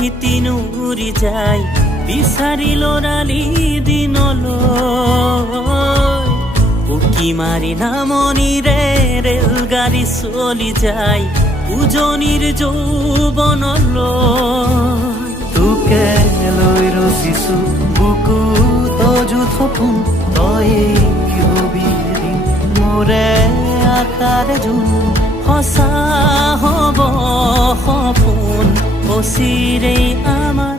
প্ৰকৃতি নুৰি যায় বিচাৰি লৰালি দিনলৈ উকি মাৰি নামনিৰে ৰেলগাড়ী চলি যায় উজনিৰ যৌৱনলৈ তোকে লৈ ৰচিছো বুকুত অযুত সপোন তই হবি এদিন মোৰে আকাৰ জোন সঁচা হ'ব সপোন অচিৰেই আমাৰ